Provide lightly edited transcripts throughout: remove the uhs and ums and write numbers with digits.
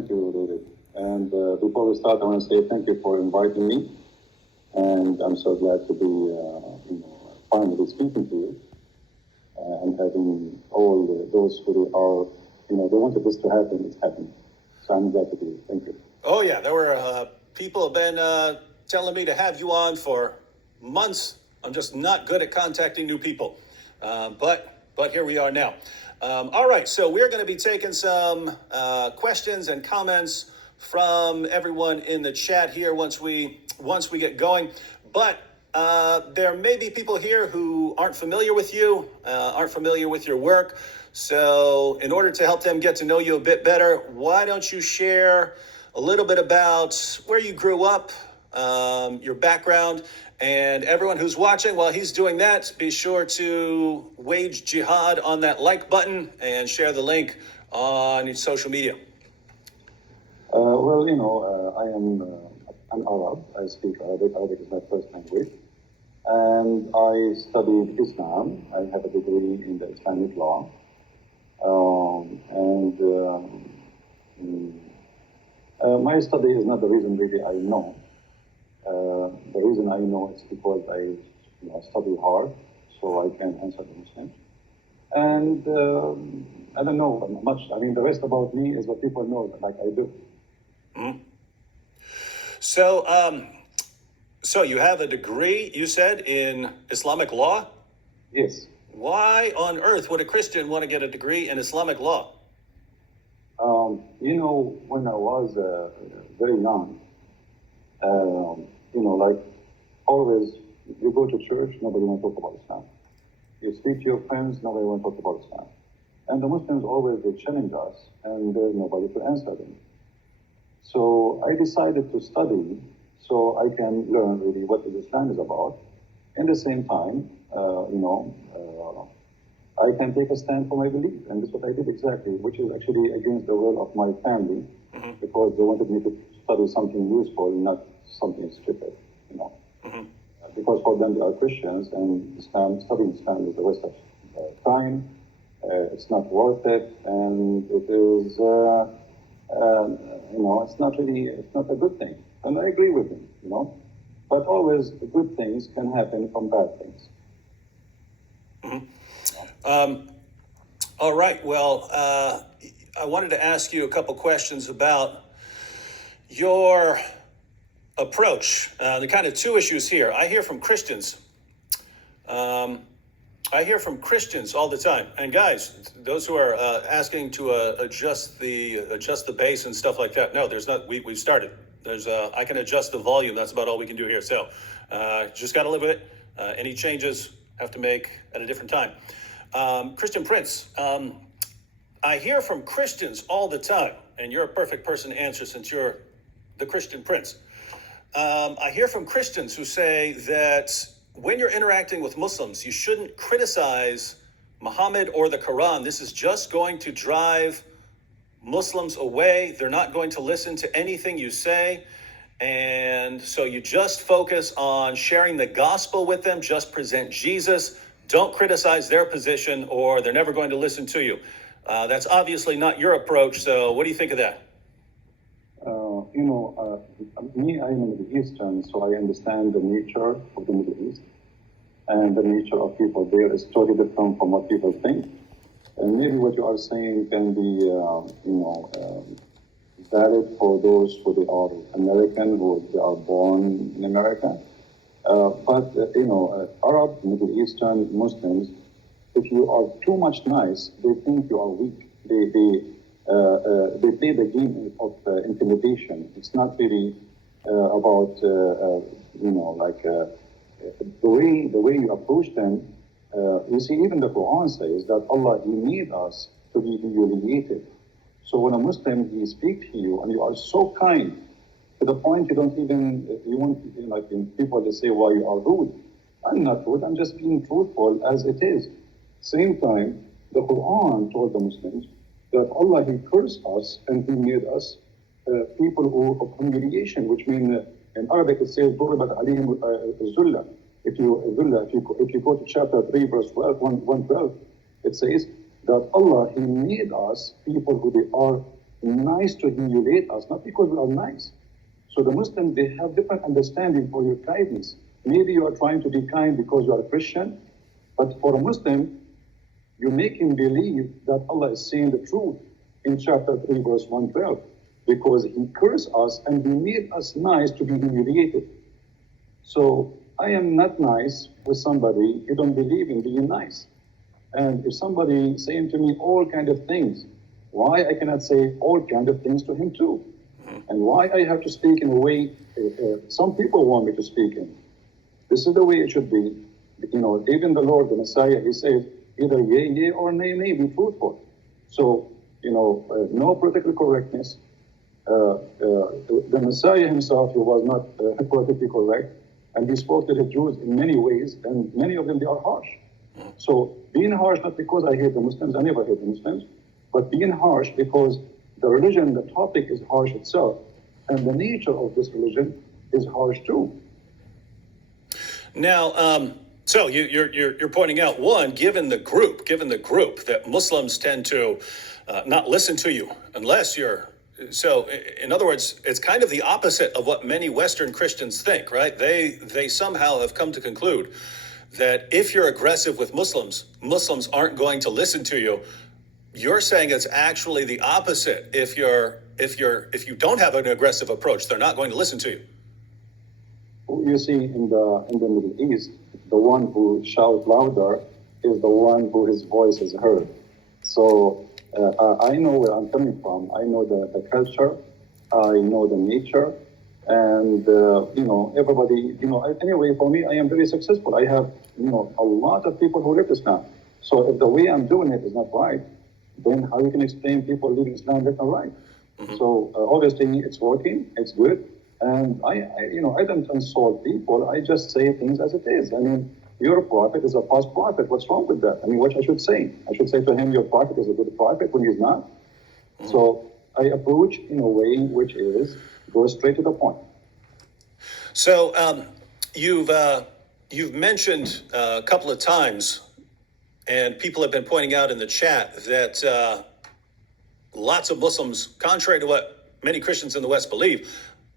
Thank you, David. And before we start, I want to say thank you for inviting me. And I'm so glad to be, finally speaking to you and having all those who are, they wanted this to happen. It's happened. So I'm glad to be here. Thank you. Oh, yeah. There were people have been telling me to have you on for months. I'm just not good at contacting new people. But here we are now. All right. So we're going to be taking some questions and comments from everyone in the chat here once we get going. But there may be people here who aren't familiar with you, aren't familiar with your work. So in order to help them get to know you a bit better, why don't you share a little bit about where you grew up, your background, and everyone who's watching, while he's doing that, be sure to wage jihad on that like button and share the link on your social media. I am an Arab. I speak Arabic. Arabic is my first language. And I studied Islam. I have a degree in the Islamic law. My study is not the reason really I know. The reason I know is because I study hard, so I can answer the Muslims. And I don't know much. I mean, the rest about me is what people know, like I do. Mm-hmm. So you have a degree, you said, in Islamic law? Yes. Why on earth would a Christian want to get a degree in Islamic law? When I was very young, like always, you go to church, nobody wants to talk about Islam. You speak to your friends, nobody wants to talk about Islam. And the Muslims always will challenge us, and there's nobody to answer them. So I decided to study so I can learn really what Islam is about. In the same time, I can take a stand for my belief, and that's what I did exactly, which is actually against the will of my family, because they wanted me to study something useful, not something stupid, Because for them they are Christians, and studying Islam is a waste of time. It's not worth it, and it is, it's not a good thing. And I agree with him, But always good things can happen from bad things. All right. Well, I wanted to ask you a couple questions about your approach. The kind of two issues here. I hear from Christians. I hear from Christians all the time. And guys, those who are asking to adjust the bass and stuff like that. No, there's not. We've started. I can adjust the volume. That's about all we can do here. So just got to live with it. Any changes have to make at a different time. Christian Prince, I hear from Christians all the time, and you're a perfect person to answer since you're the Christian Prince. I hear from Christians who say that when you're interacting with Muslims, you shouldn't criticize Muhammad or the Quran. This is just going to drive Muslims away. They're not going to listen to anything you say. And so you just focus on sharing the gospel with them, just present Jesus. Don't criticize their position or they're never going to listen to you. That's obviously not your approach. So what do you think of that? Me, I'm a Middle Eastern, so I understand the nature of the Middle East. And the nature of people there is totally different from what people think. And maybe what you are saying can be, valid for those who they are American, who they are born in America. Arab, Middle Eastern Muslims, if you are too much nice, they think you are weak. They play the game of intimidation. It's not really about the way you approach them. You see, even the Quran says that Allah, He made us to be humiliated. So when a Muslim, he speaks to you and you are so kind to the point people they say, why you are rude. I'm not rude, I'm just being truthful as it is. Same time, the Quran told the Muslims that Allah, He cursed us and He made us people of humiliation, which means in Arabic it says, ضُرِبَتْ عَلَيْهِمُ الذُّلَّةِ If you go to chapter 3, verse 112, it says that Allah, He made us people who they are nice to humiliate us, not because we are nice. So the Muslims, they have different understanding for your kindness. Maybe you are trying to be kind because you are a Christian, but for a Muslim, you make him believe that Allah is saying the truth in chapter 3, verse 112, because he cursed us and he made us nice to be humiliated. So I am not nice with somebody who don't believe in being nice. And if somebody saying to me all kind of things, why I cannot say all kind of things to him too? And why I have to speak in a way some people want me to speak in? This is the way it should be. You know, even the Lord, the Messiah, he says, either yea, yea, or nay, nay, be truthful. So, you know, no political correctness. The Messiah himself, he was not politically correct, and he spoke to the Jews in many ways, and many of them, they are harsh. So being harsh, not because I hate the Muslims, I never hate the Muslims, but being harsh because the religion, the topic is harsh itself, and the nature of this religion is harsh too. Now, so you're pointing out, one, given the group that Muslims tend to not listen to you unless you're. So, in other words, it's kind of the opposite of what many Western Christians think, right? They somehow have come to conclude that if you're aggressive with Muslims, Muslims aren't going to listen to you. You're saying it's actually the opposite. If you don't have an aggressive approach, they're not going to listen to you. You see, in the Middle East, the one who shouts louder is the one who his voice is heard. So I know where I'm coming from. I know the culture. I know the nature. And, you know, everybody, you know, anyway, for me, I am very successful. I have, you know, a lot of people who live Islam. So if the way I'm doing it is not right, then how you can explain people leaving Islam left and right? Mm-hmm. So obviously it's working, it's good. And I don't insult people. I just say things as it is. I mean, your prophet is a false prophet. What's wrong with that? I mean, what I should say? I should say to him, your prophet is a good prophet when he's not. Mm-hmm. So I approach in a way which is go straight to the point. So you've mentioned a couple of times, and people have been pointing out in the chat that lots of Muslims, contrary to what many Christians in the West believe,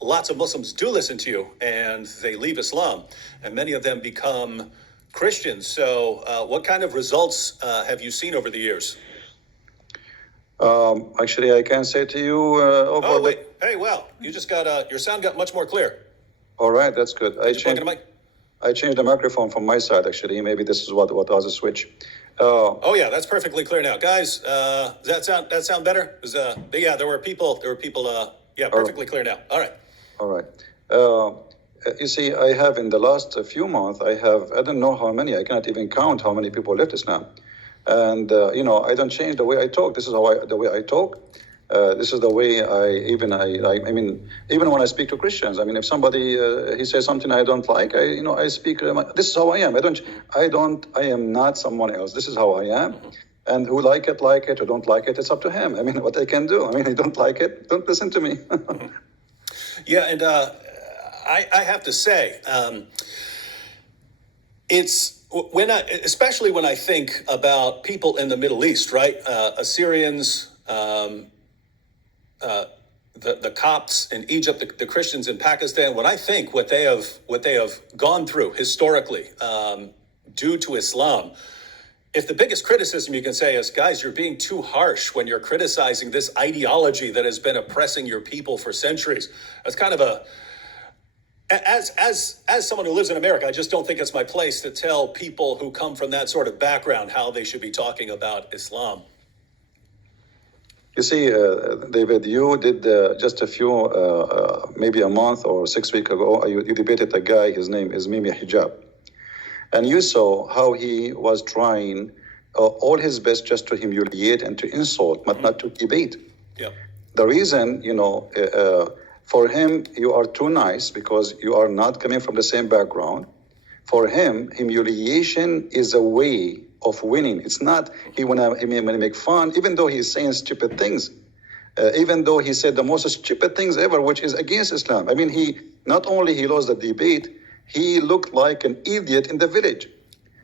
lots of Muslims do listen to you and they leave Islam, and many of them become Christians. So what kind of results have you seen over the years? Actually, I can say to you... wait. Hey, wow. You just got, your sound got much more clear. All right, that's good. I changed the microphone from my side, actually. Maybe this is what was a switch. Oh, yeah, that's perfectly clear now. Guys, does that sound better? Yeah, there were people, perfectly clear now. All right. All right. You see, I have in the last few months, I don't know how many, I cannot even count how many people left Islam. And, I don't change the way I talk. This is the way I talk. This is the way I mean, even when I speak to Christians, I mean, if somebody, he says something I don't like, I speak, this is how I am. I am not someone else. This is how I am. And who like it, who don't like it, it's up to him. I mean, what I can do. I mean, he don't like it, don't listen to me. Yeah, and I have to say, especially when I think about people in the Middle East, right? Assyrians, the Copts in Egypt, the Christians in Pakistan. When I think what they have gone through historically due to Islam, if the biggest criticism you can say is, guys, you're being too harsh when you're criticizing this ideology that has been oppressing your people for centuries, that's kind of as someone who lives in America, I just don't think it's my place to tell people who come from that sort of background how they should be talking about Islam. You see, David, you did just a few, maybe a month or 6 weeks ago, you debated a guy, his name is Mimi Hijab. And you saw how he was trying all his best just to humiliate and to insult, but not to debate. Yeah. The reason, for him, you are too nice because you are not coming from the same background. For him, humiliation is a way of winning. It's not he wanna make fun, even though he's saying stupid things, even though he said the most stupid things ever, which is against Islam. I mean, he not only he lost the debate, he looked like an idiot in the village.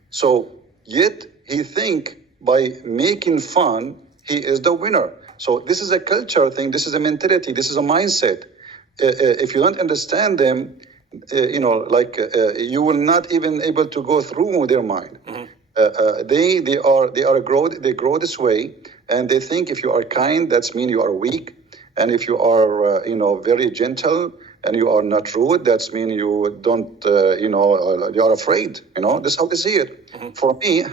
So yet he think by making fun, he is the winner. So this is a culture thing. This is a mentality. This is a mindset. If you don't understand them, you will not even able to go through their mind. They grow this way, and they think if you are kind, that's mean you are weak, and if you are very gentle and you are not rude, that's mean you don't you are afraid. This is how they see it. For me,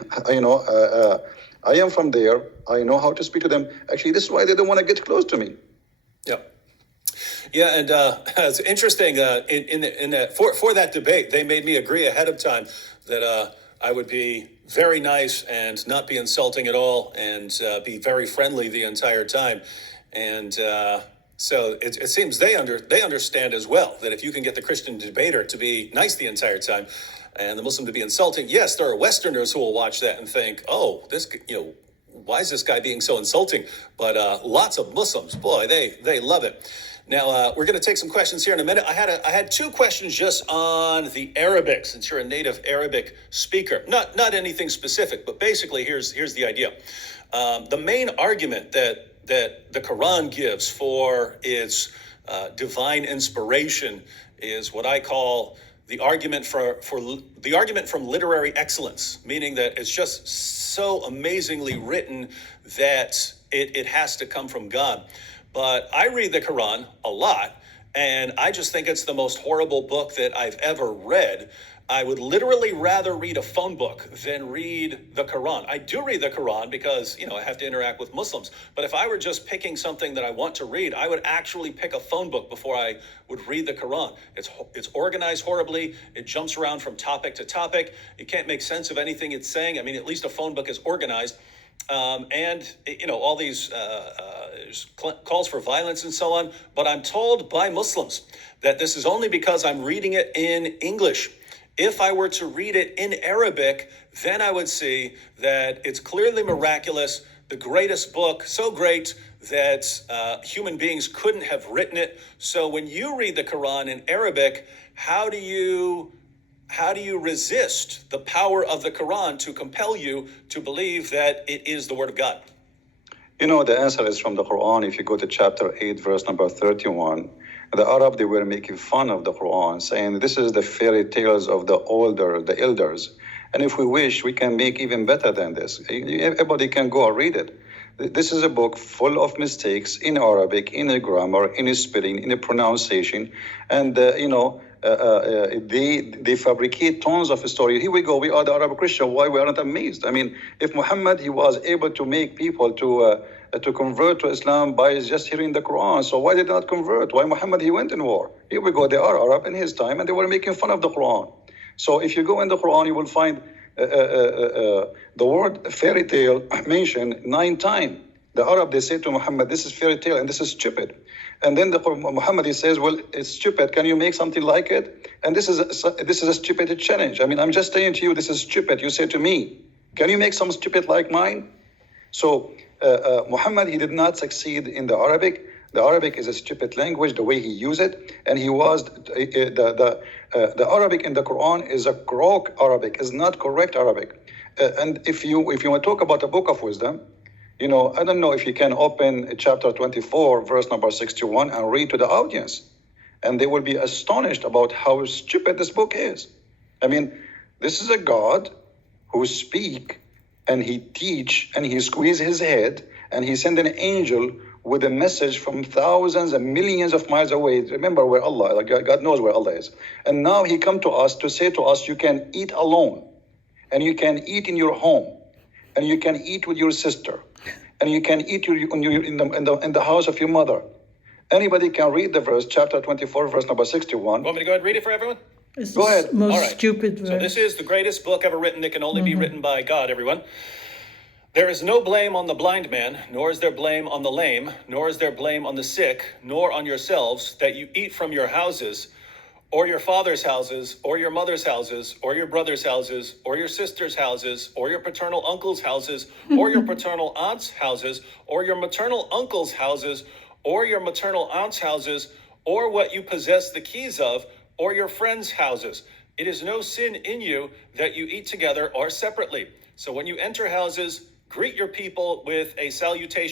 I am from there. I know how to speak to them. Actually, this is why they don't want to get close to me. Yeah, and it's interesting. For that debate, they made me agree ahead of time that I would be very nice and not be insulting at all, and be very friendly the entire time. And so it seems they understand as well that if you can get the Christian debater to be nice the entire time, and the Muslim to be insulting, yes, there are Westerners who will watch that and think, oh, why is this guy being so insulting? But lots of Muslims, boy, they love it. Now, we're going to take some questions here in a minute. I had two questions just on the Arabic, since you're a native Arabic speaker. Not anything specific, but basically here's the idea. The main argument that the Quran gives for its divine inspiration is what I call the argument the argument from literary excellence, meaning that it's just so amazingly written that it has to come from God. But I read the Quran a lot, and I just think it's the most horrible book that I've ever read. I would literally rather read a phone book than read the Quran. I do read the Quran because, I have to interact with Muslims. But if I were just picking something that I want to read, I would actually pick a phone book before I would read the Quran. It's organized horribly. It jumps around from topic to topic. You can't make sense of anything it's saying. I mean, at least a phone book is organized. And all these calls for violence and so on. But I'm told by Muslims that this is only because I'm reading it in English. If I were to read it in Arabic, then I would see that it's clearly miraculous, the greatest book, so great that human beings couldn't have written it. So when you read the Quran in Arabic, how do you resist the power of the Quran to compel you to believe that it is the word of God? The answer is from the Quran. If you go to chapter 8, verse number 31, the Arab, they were making fun of the Quran, saying this is the fairy tales of the elders. And if we wish, we can make even better than this. Everybody can go and read it. This is a book full of mistakes in Arabic, in the grammar, in the spelling, in the pronunciation. And, they fabricate tons of stories. Here we go. We are the Arab Christian. Why we aren't amazed? I mean, if Muhammad, he was able to make people to convert to Islam by just hearing the Quran, so why did they not convert? Why Muhammad, he went in war? Here we go. They are Arab in his time, and they were making fun of the Quran. So if you go in the Quran, you will find the word fairy tale mentioned 9 times. The Arab, they say to Muhammad, this is fairy tale and this is stupid. And then Muhammad, he says, well, it's stupid. Can you make something like it? And this is a stupid challenge. I mean, I'm just saying to you, this is stupid. You say to me, can you make some stupid like mine? So Muhammad, he did not succeed in the Arabic. The Arabic is a stupid language, the way he used it. And he was, the Arabic in the Quran is a crook Arabic, is not correct Arabic. And if you want to talk about a book of wisdom, I don't know if you can open chapter 24, verse number 61 and read to the audience. And they will be astonished about how stupid this book is. I mean, this is a God who speak and he teach and he squeeze his head and he send an angel with a message from thousands and millions of miles away. Remember where Allah, God knows where Allah is. And now he come to us to say to us, you can eat alone and you can eat in your home and you can eat with your sister and you can eat in the house of your mother. Anybody can read the verse, chapter 24, verse number 61. Want me to go ahead and read it for everyone? It's Go ahead. the most All right. stupid verse. So this is the greatest book ever written. It can only be written by God, everyone. There is no blame on the blind man, nor is there blame on the lame, nor is there blame on the sick, nor on yourselves, that you eat from your houses, or your father's houses, or your mother's houses, or your brother's houses, or your sister's houses, or your paternal uncle's houses, or your paternal aunt's houses, or your maternal uncle's houses, or your maternal aunt's houses, or what you possess the keys of, or your friends' houses. It is no sin in you that you eat together or separately. So when you enter houses, greet your people with a salutation.